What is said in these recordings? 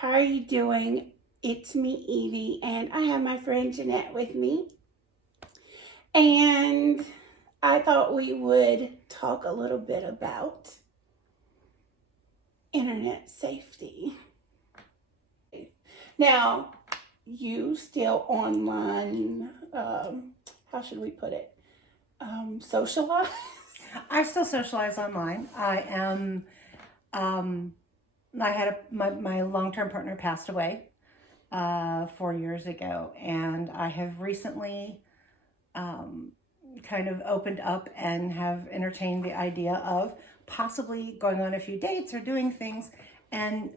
how are you doing? It's me, Evie, and I have my friend Jeanette with me. And I thought we would talk a little bit about internet safety. Now, you still online, how should we put it? Socialize? I still socialize online. My long-term partner passed away 4 years ago, and I have recently kind of opened up and have entertained the idea of possibly going on a few dates or doing things. And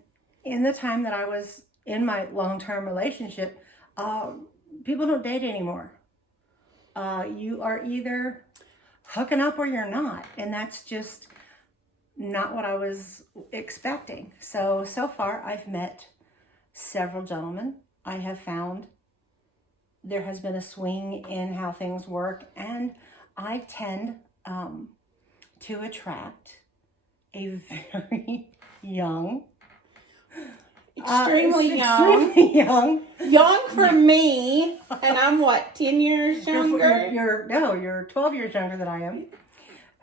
in the time that I was in my long-term relationship, people don't date anymore. You are either hooking up or you're not, and that's just not what I was expecting. So far I've met several gentlemen. I have found there has been a swing in how things work, and I tend to attract a very young, Extremely young for me, and I'm what, 10 years younger? You're 12 years younger than I am.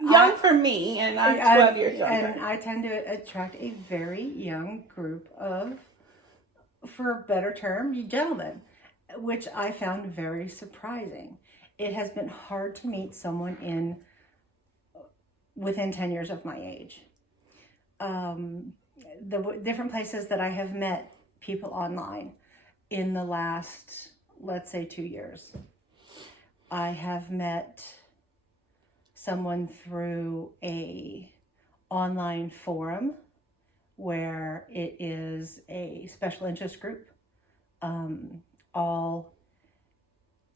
Young for me, and I'm 12 years younger. And I tend to attract a very young group of, for a better term, you gentlemen, which I found very surprising. It has been hard to meet someone within 10 years of my age. The different places that I have met people online in the last, let's say, 2 years. I have met someone through a online forum where it is a special interest group.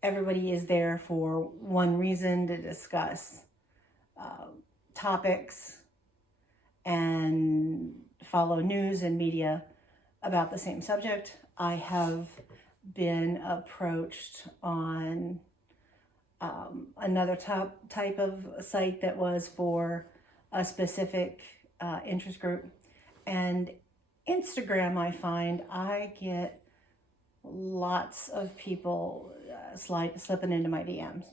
Everybody is there for one reason, to discuss topics and follow news and media about the same subject. I have been approached on another type of site that was for a specific interest group. And Instagram, I find I get lots of people slipping into my DMs.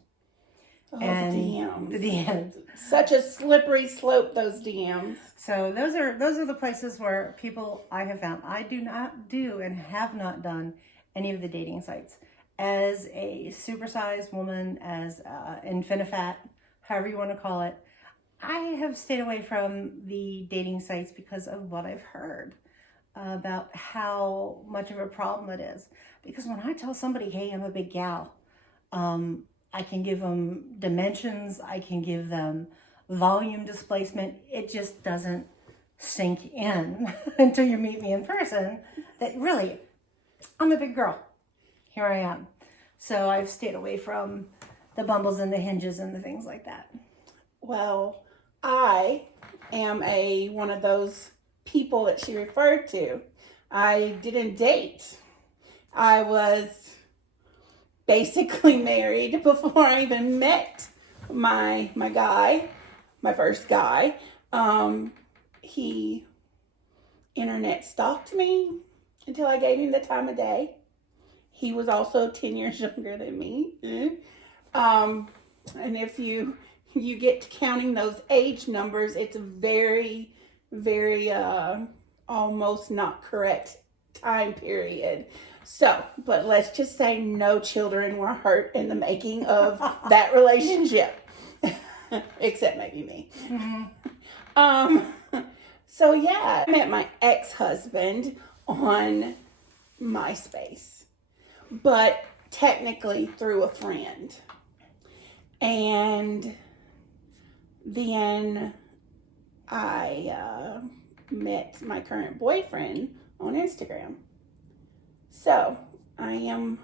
Oh, and the DMs. The DMs. Such a slippery slope, those DMs. So those are the places where people I have found. I do not do and have not done any of the dating sites. As a supersized woman, as infinifat, however you want to call it, I have stayed away from the dating sites because of what I've heard about how much of a problem it is. Because when I tell somebody, hey, I'm a big gal, I can give them dimensions, I can give them volume displacement. It just doesn't sink in until you meet me in person that really, I'm a big girl. Here I am. So I've stayed away from the Bumbles and the Hinges and the things like that. Well, I am one of those people that she referred to. I didn't date. I was basically married before I even met my guy, my first guy. He internet stalked me until I gave him the time of day. He was also 10 years younger than me. And if you get to counting those age numbers, it's a very, very almost not correct time period. So, but let's just say no children were hurt in the making of that relationship. Except maybe me. Mm-hmm. So yeah, I met my ex-husband on MySpace, but technically through a friend. And then I met my current boyfriend on Instagram. So I am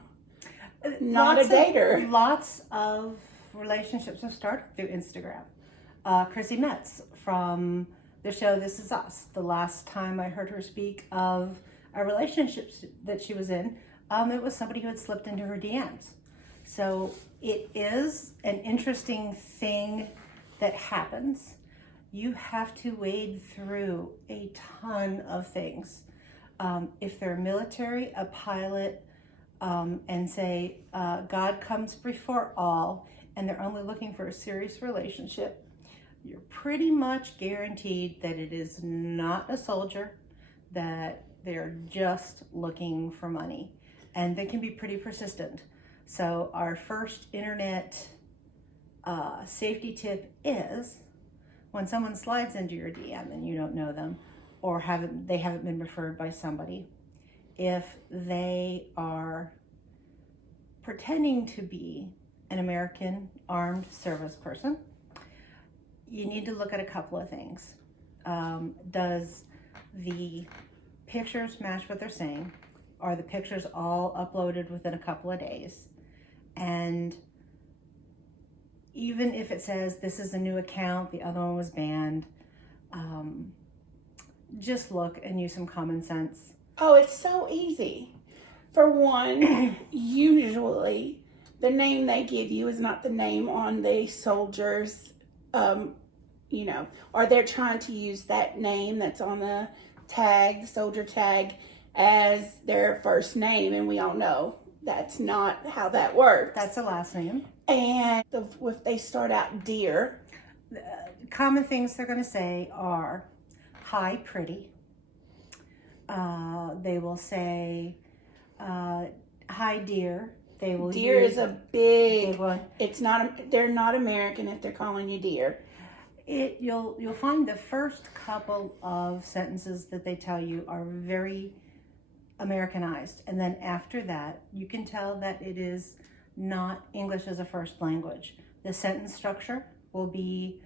not a dater. Lots of relationships have started through Instagram. Chrissy Metz from the show This Is Us. The last time I heard her speak of a relationship that she was in, it was somebody who had slipped into her DMs. So it is an interesting thing that happens. You have to wade through a ton of things If they're military, a pilot, and say God comes before all, and they're only looking for a serious relationship, you're pretty much guaranteed that it is not a soldier, that they're just looking for money. And they can be pretty persistent. So our first internet safety tip is when someone slides into your DM and you don't know them, or they haven't been referred by somebody, if they are pretending to be an American armed service person, you need to look at a couple of things. Does the pictures match what they're saying? Are the pictures all uploaded within a couple of days? And even if it says this is a new account, the other one was banned, just look and use some common sense. Oh, it's so easy. For one, usually the name they give you is not the name on the soldier's, or they're trying to use that name that's on the tag, soldier tag, as their first name, and we all know that's not how that works. That's the last name. And if they start out dear, common things they're going to say are, hi, pretty. They will say, hi, dear. They will dear use is a big one. It's not. They're not American if they're calling you dear. You'll find the first couple of sentences that they tell you are very Americanized, and then after that, you can tell that it is not English as a first language. The sentence structure will be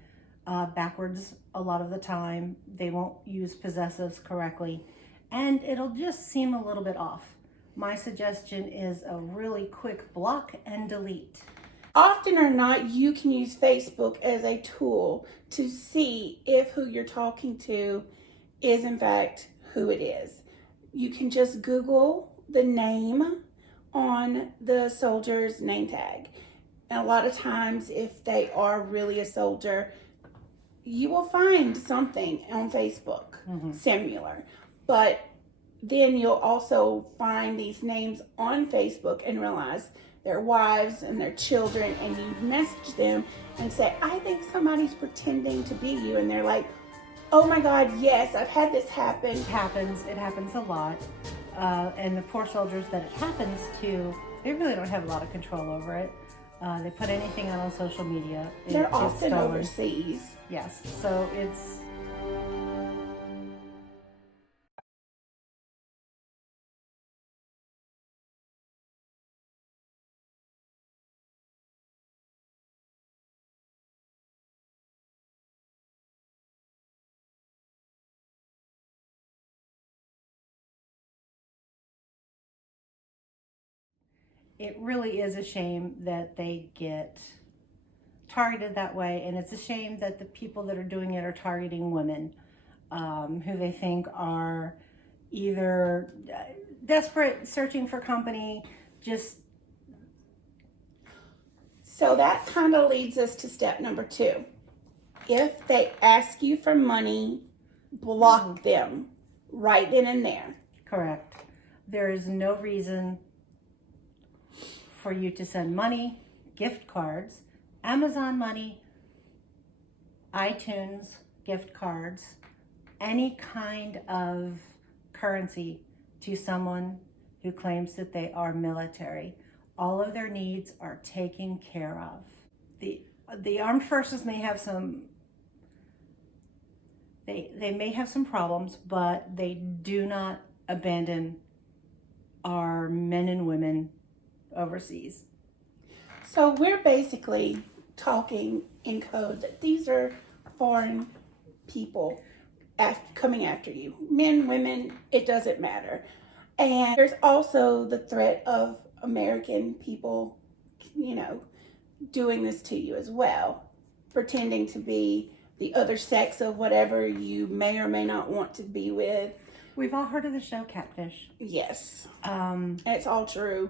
backwards a lot of the time. They won't use possessives correctly, and it'll just seem a little bit off. My suggestion is a really quick block and delete. Often or not, you can use Facebook as a tool to see if who you're talking to is in fact who it is. You can just Google the name on the soldier's name tag. And a lot of times, if they are really a soldier, you will find something on Facebook similar. But then you'll also find these names on Facebook and realize their wives and their children, and you message them and say, I think somebody's pretending to be you. And they're like, oh my God, yes, I've had this happen. It happens a lot. And the poor soldiers that it happens to, they really don't have a lot of control over it. They put anything out on social media. They're often overseas. Yes, so it's... It really is a shame that they get targeted that way, and it's a shame that the people that are doing it are targeting women who they think are either desperate, searching for company, just... So that kind of leads us to step number 2. If they ask you for money, block them right then and there. Correct. There is no reason for you to send money, gift cards, Amazon money, iTunes gift cards, any kind of currency to someone who claims that they are military. All of their needs are taken care of. The armed forces may have some, they may have some problems, but they do not abandon our men and women overseas. So we're basically talking in code that these are foreign people coming after you. Men, women, it doesn't matter. And there's also the threat of American people, doing this to you as well, pretending to be the other sex of whatever you may or may not want to be with. We've all heard of the show Catfish. Yes. It's all true.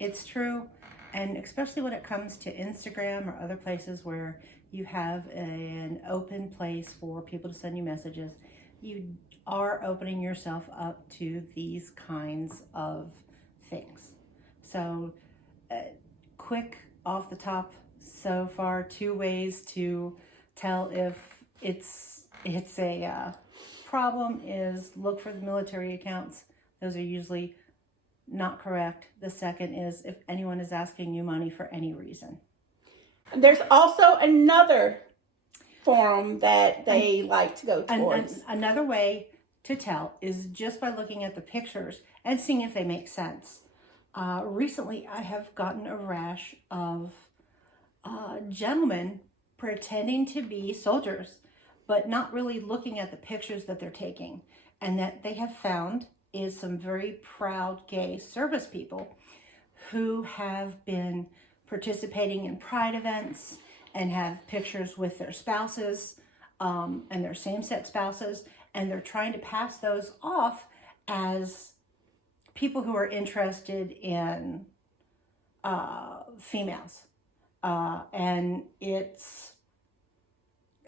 It's true. And especially when it comes to Instagram or other places where you have an open place for people to send you messages, you are opening yourself up to these kinds of things. So quick off the top, so far, 2 ways to tell if it's a problem is look for the military accounts. Those are usually not correct. The second is if anyone is asking you money for any reason. There's also another forum that they like to go towards. Another way to tell is just by looking at the pictures and seeing if they make sense. Recently, I have gotten a rash of gentlemen pretending to be soldiers, but not really looking at the pictures that they're taking. And that they have found is some very proud gay service people who have been participating in pride events and have pictures with their spouses and their same-sex spouses, and they're trying to pass those off as people who are interested in females. And it's,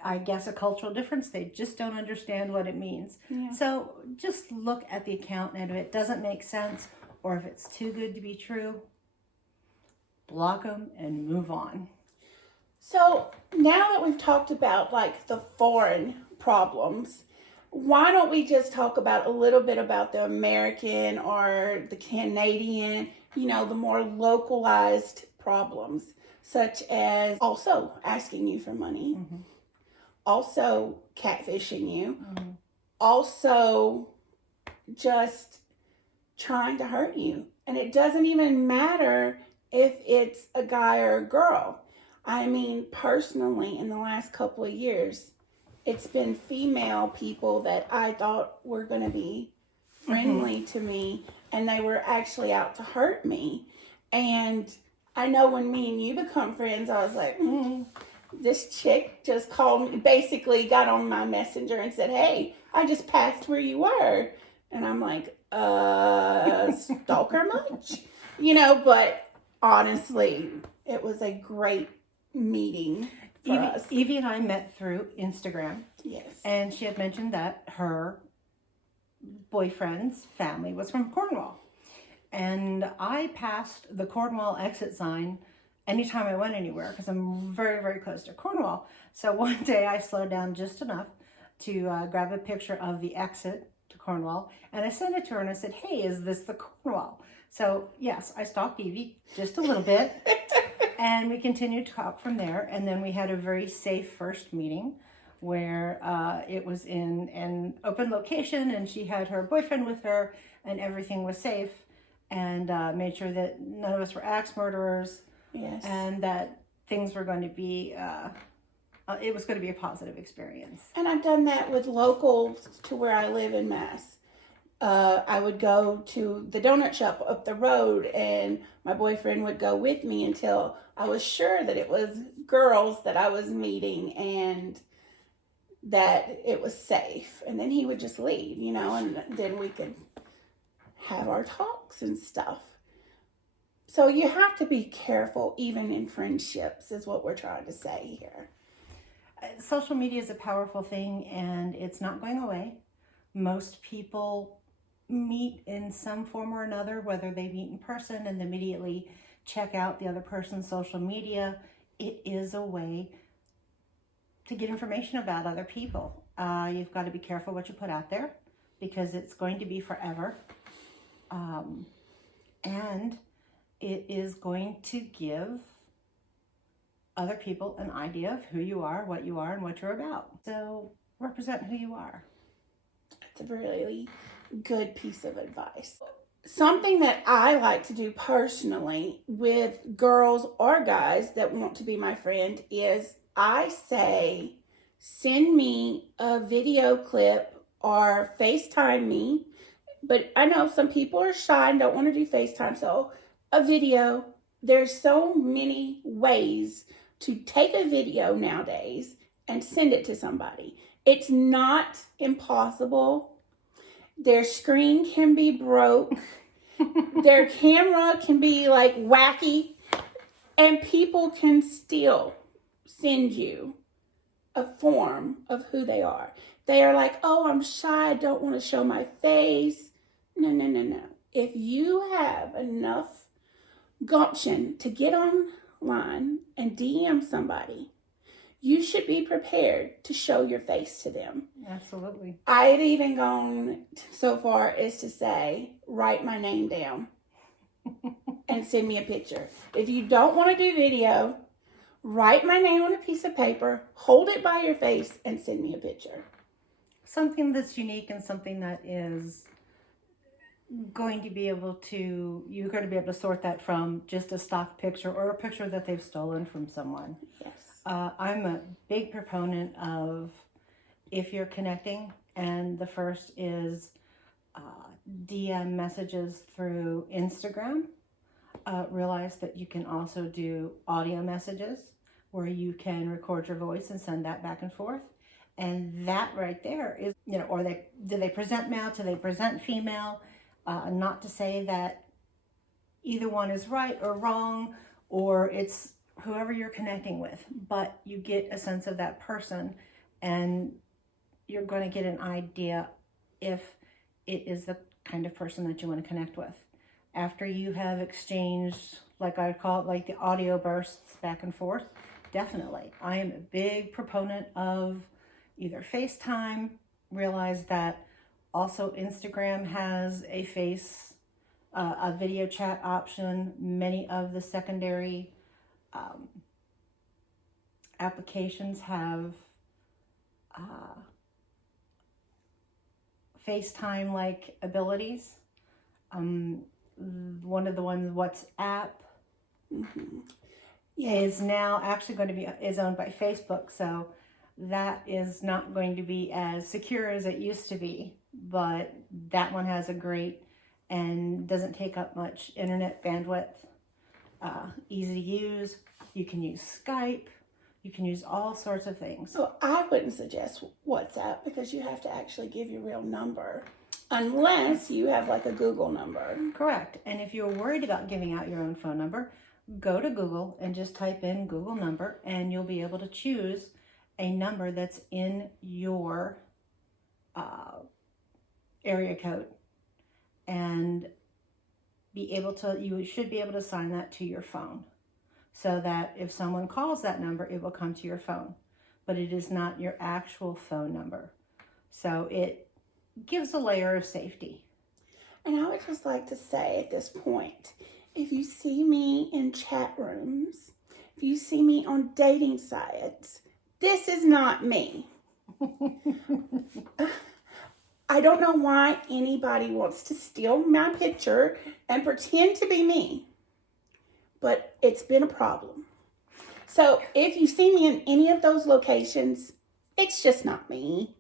I guess, a cultural difference. They just don't understand what it means. Yeah. So just look at the account, and if it doesn't make sense or if it's too good to be true, block them and move on. So now that we've talked about like the foreign problems, why don't we just talk about a little bit about the American or the Canadian, the more localized problems, such as also asking you for money, mm-hmm. also catfishing you, mm-hmm. also just trying to hurt you. And it doesn't even matter if it's a guy or a girl. I mean, personally, in the last couple of years, it's been female people that I thought were going to be friendly mm-hmm. to me, and they were actually out to hurt me. And I know when me and you become friends, I was like, this chick just called me, basically got on my messenger and said, hey, I just passed where you were. And I'm like, stalker much? But honestly, it was a great meeting for us. Evie and I met through Instagram. Yes. And she had mentioned that her boyfriend's family was from Cornwall. And I passed the Cornwall exit sign anytime I went anywhere because I'm very, very close to Cornwall. So one day I slowed down just enough to grab a picture of the exit to Cornwall. And I sent it to her and I said, hey, is this the Cornwall? So yes, I stalked Evie just a little bit. And we continued to talk from there. And then we had a very safe first meeting where it was in an open location and she had her boyfriend with her and everything was safe, and made sure that none of us were axe murderers. Yes. And that things were going to be, it was going to be a positive experience. And I've done that with locals to where I live in Mass. I would go to the donut shop up the road and my boyfriend would go with me until I was sure that it was girls that I was meeting and that it was safe. And then he would just leave, and then we could have our talks and stuff. So you have to be careful even in friendships is what we're trying to say here. Social media is a powerful thing and it's not going away. Most people meet in some form or another, whether they meet in person and immediately check out the other person's social media. It is a way to get information about other people. You've got to be careful what you put out there because it's going to be forever. And it is going to give other people an idea of who you are, what you are, and what you're about. So represent who you are. It's a really good piece of advice. Something that I like to do personally with girls or guys that want to be my friend is I say, send me a video clip or FaceTime me. But I know some people are shy and don't want to do FaceTime. So a video, there's so many ways to take a video nowadays and send it to somebody. It's not impossible. Their screen can be broke. Their camera can be like wacky. And people can still send you a form of who they are. They are like, oh, I'm shy, I don't want to show my face. No, no, no, no. If you have enough gumption to get online and DM somebody, you should be prepared to show your face to them. Absolutely. I've even gone so far as to say, write my name down and send me a picture. If you don't want to do video, write my name on a piece of paper, hold it by your face, and send me a picture. Something that's unique and something that is going to be able to, you're going to be able to sort that from just a stock picture or a picture that they've stolen from someone. Yes. I'm a big proponent of, if you're connecting, and the first is DM messages through Instagram, realize that you can also do audio messages where you can record your voice and send that back and forth. And that right there is, you know, or do they present male, do they present female? Not to say that either one is right or wrong, or it's whoever you're connecting with, but you get a sense of that person, and you're going to get an idea if it is the kind of person that you want to connect with. After you have exchanged, like I would call it, like the audio bursts back and forth, definitely. I am a big proponent of either FaceTime. Realize that also Instagram has a video chat option. Many of the secondary applications have FaceTime-like abilities. One of the ones, WhatsApp, is now actually going to be owned by Facebook, so that is not going to be as secure as it used to be, but that one has a great and doesn't take up much internet bandwidth. Easy to use. You can use Skype. You can use all sorts of things. So I wouldn't suggest WhatsApp because you have to actually give your real number unless you have like a Google number. Correct. And if you're worried about giving out your own phone number, go to Google and just type in Google number, and you'll be able to choose a number that's in your area code, and you should be able to assign that to your phone, so that if someone calls that number, it will come to your phone, but it is not your actual phone number. So it gives a layer of safety. And I would just like to say at this point, if you see me in chat rooms, if you see me on dating sites, this is not me. I don't know why anybody wants to steal my picture and pretend to be me, but it's been a problem. So if you see me in any of those locations, it's just not me.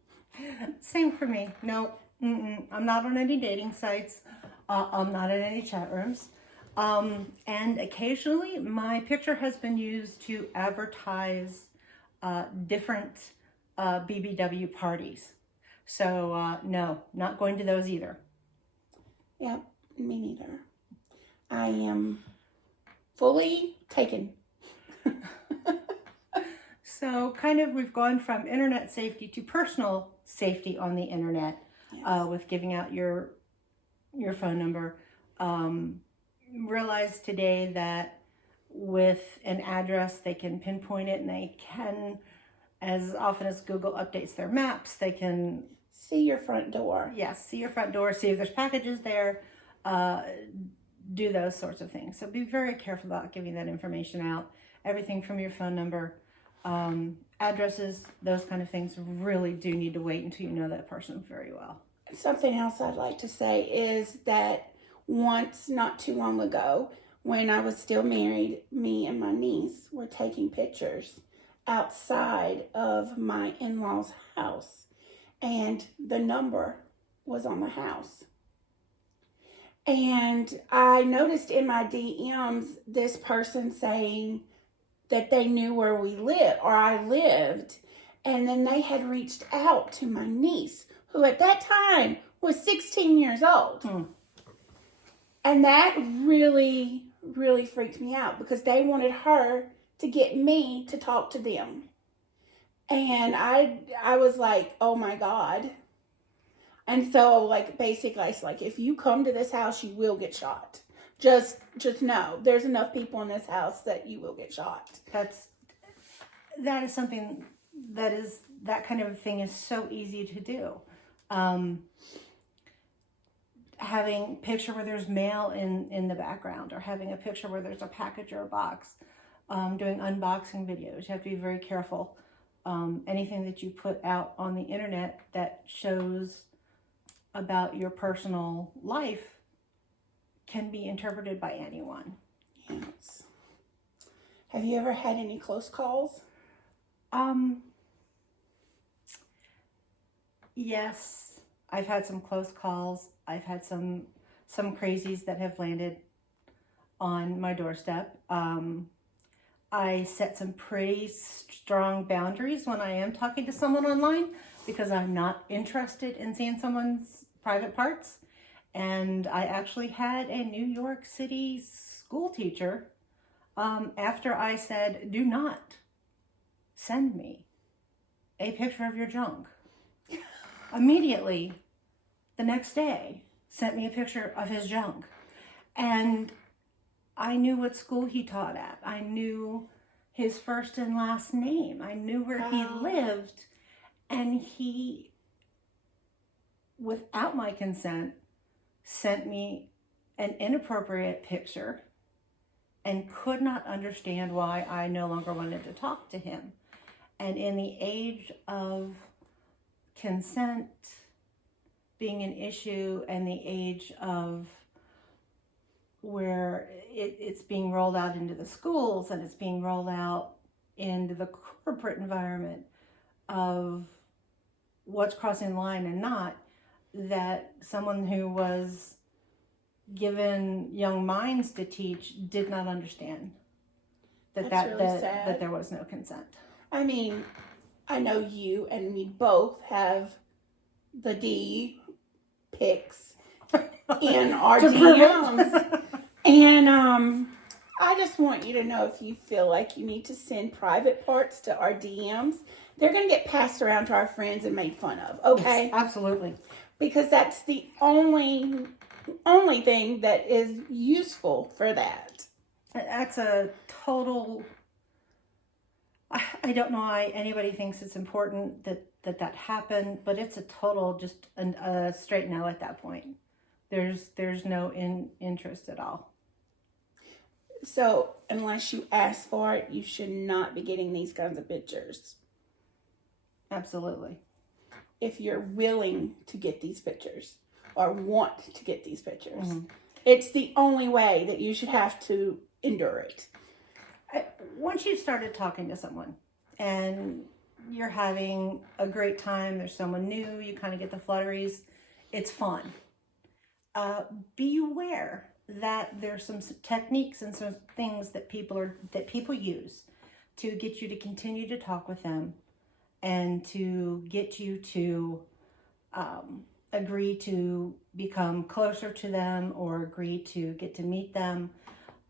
Same for me. No, I'm not on any dating sites. I'm not in any chat rooms. And occasionally my picture has been used to advertise different BBW parties. So no, not going to those either. Yep, me neither. I am fully taken. So kind of we've gone from internet safety to personal safety on the internet. Yes. With giving out your phone number. Realize today that with an address, they can pinpoint it, and they can, as often as Google updates their maps, they can see your front door. Yes, see your front door, see if there's packages there, do those sorts of things. So be very careful about giving that information out. Everything from your phone number, addresses, those kind of things really do need to wait until you know that person very well. Something else I'd like to say is that once, not too long ago, when I was still married, me and my niece were taking pictures outside of my in-laws' house, and the number was on the house. And I noticed in my DMs this person saying that they knew where we lived, or I lived, and then they had reached out to my niece, who at that time was 16 years old. And that really, really freaked me out because they wanted her to get me to talk to them. And I was like, oh my God. And so, like, basically, I was like, if you come to this house, you will get shot. Just know, there's enough people in this house that you will get shot. That is something that kind of thing is so easy to do. Having a picture where there's mail in the background, or having a picture where there's a package or a box, doing unboxing videos. You have to be very careful. Anything that you put out on the internet that shows about your personal life can be interpreted by anyone. Yes. Have you ever had any close calls? Yes, I've had some close calls. I've had some crazies that have landed on my doorstep. I set some pretty strong boundaries when I am talking to someone online, because I'm not interested in seeing someone's private parts. And I actually had a New York City school teacher, after I said, do not send me a picture of your junk, immediately the next day sent me a picture of his junk. And I knew what school he taught at. I knew his first and last name. I knew where he lived. And he, without my consent, sent me an inappropriate picture and could not understand why I no longer wanted to talk to him. And in the age of consent being an issue, and the age of where it's being rolled out into the schools, and it's being rolled out into the corporate environment of what's crossing the line and not, that someone who was given young minds to teach did not understand that there was no consent. I mean, I know you and me both have the D pics in our DMs. And I just want you to know, if you feel like you need to send private parts to our DMs, they're going to get passed around to our friends and made fun of. Okay? Yes, absolutely. Because that's the only thing that is useful for that. That's a total... I don't know why anybody thinks it's important that happened, but it's a total just a straight no at that point. There's no interest at all. So unless you ask for it, you should not be getting these kinds of pictures. Absolutely. If you're willing to get these pictures or want to get these pictures, mm-hmm. It's the only way that you should have to endure it. Once you started talking to someone and you're having a great time, there's someone new, you kind of get the flutteries, it's fun. Be aware that there's some techniques and some things that people use to get you to continue to talk with them, and to get you to agree to become closer to them, or agree to get to meet them.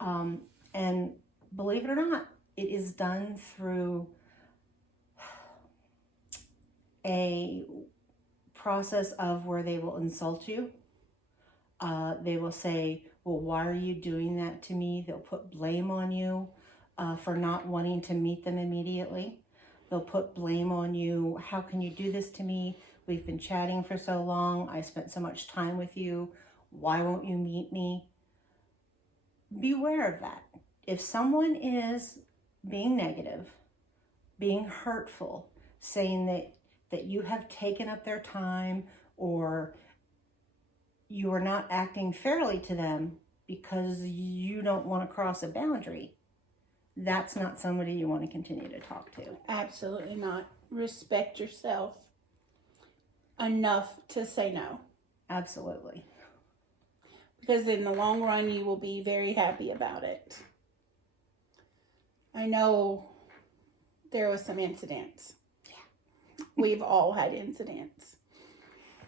And believe it or not, it is done through a process of where they will insult you. They will say, well, why are you doing that to me? They'll put blame on you for not wanting to meet them immediately. They'll put blame on you. How can you do this to me? We've been chatting for so long. I spent so much time with you. Why won't you meet me? Beware of that. If someone is being negative, being hurtful, saying that you have taken up their time, or you are not acting fairly to them because you don't want to cross a boundary, that's not somebody you want to continue to talk to. Absolutely not. Respect yourself enough to say no. Absolutely. Because in the long run, you will be very happy about it. I know there was some incidents. Yeah. We've all had incidents.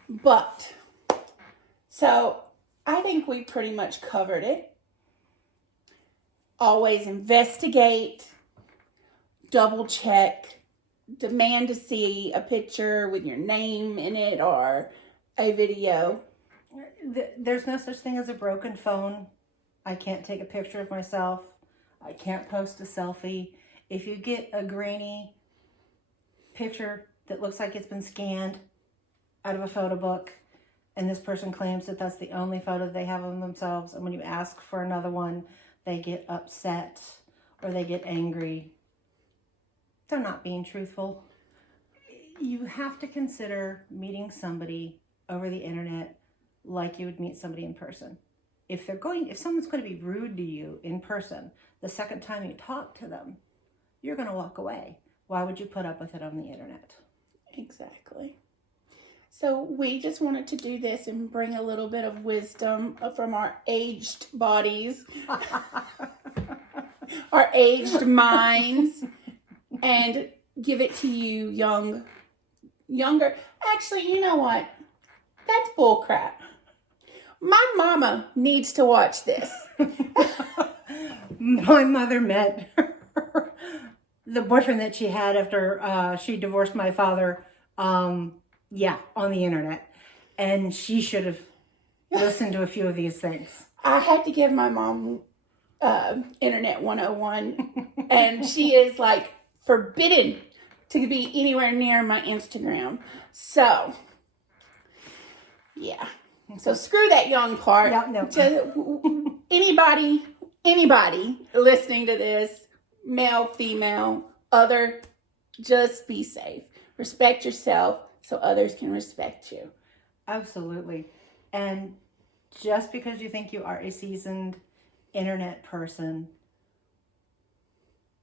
But, so, I think we pretty much covered it. Always investigate, double check, demand to see a picture with your name in it or a video. There's no such thing as a broken phone. I can't take a picture of myself. I can't post a selfie. If you get a grainy picture that looks like it's been scanned out of a photo book, and this person claims that that's the only photo they have of themselves, and when you ask for another one, they get upset or they get angry, they're not being truthful. You have to consider meeting somebody over the internet like you would meet somebody in person. If someone's going to be rude to you in person, the second time you talk to them, you're going to walk away. Why would you put up with it on the internet? Exactly. So we just wanted to do this and bring a little bit of wisdom from our aged bodies, our aged minds, and give it to you younger. Actually, you know what? That's bull crap. My mama needs to watch this. My mother met the boyfriend that she had after she divorced my father, on the internet. And she should have listened to a few of these things. I had to give my mom Internet 101, and she is like forbidden to be anywhere near my Instagram. So, yeah. So screw that young part. No. To anybody listening to this, male, female, other, just be safe. Respect yourself so others can respect you. Absolutely. And just because you think you are a seasoned internet person,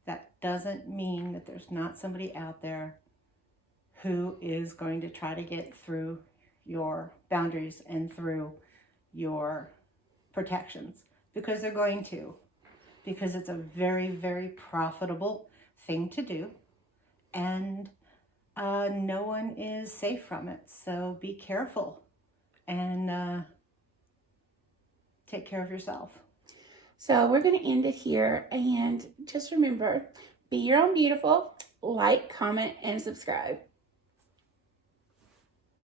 that doesn't mean that there's not somebody out there who is going to try to get through your boundaries and through your protections, because they're going to, because it's a very, very profitable thing to do, and no one is safe from it. So be careful and take care of yourself. So we're going to end it here, and just remember, be your own beautiful, like, comment, and subscribe.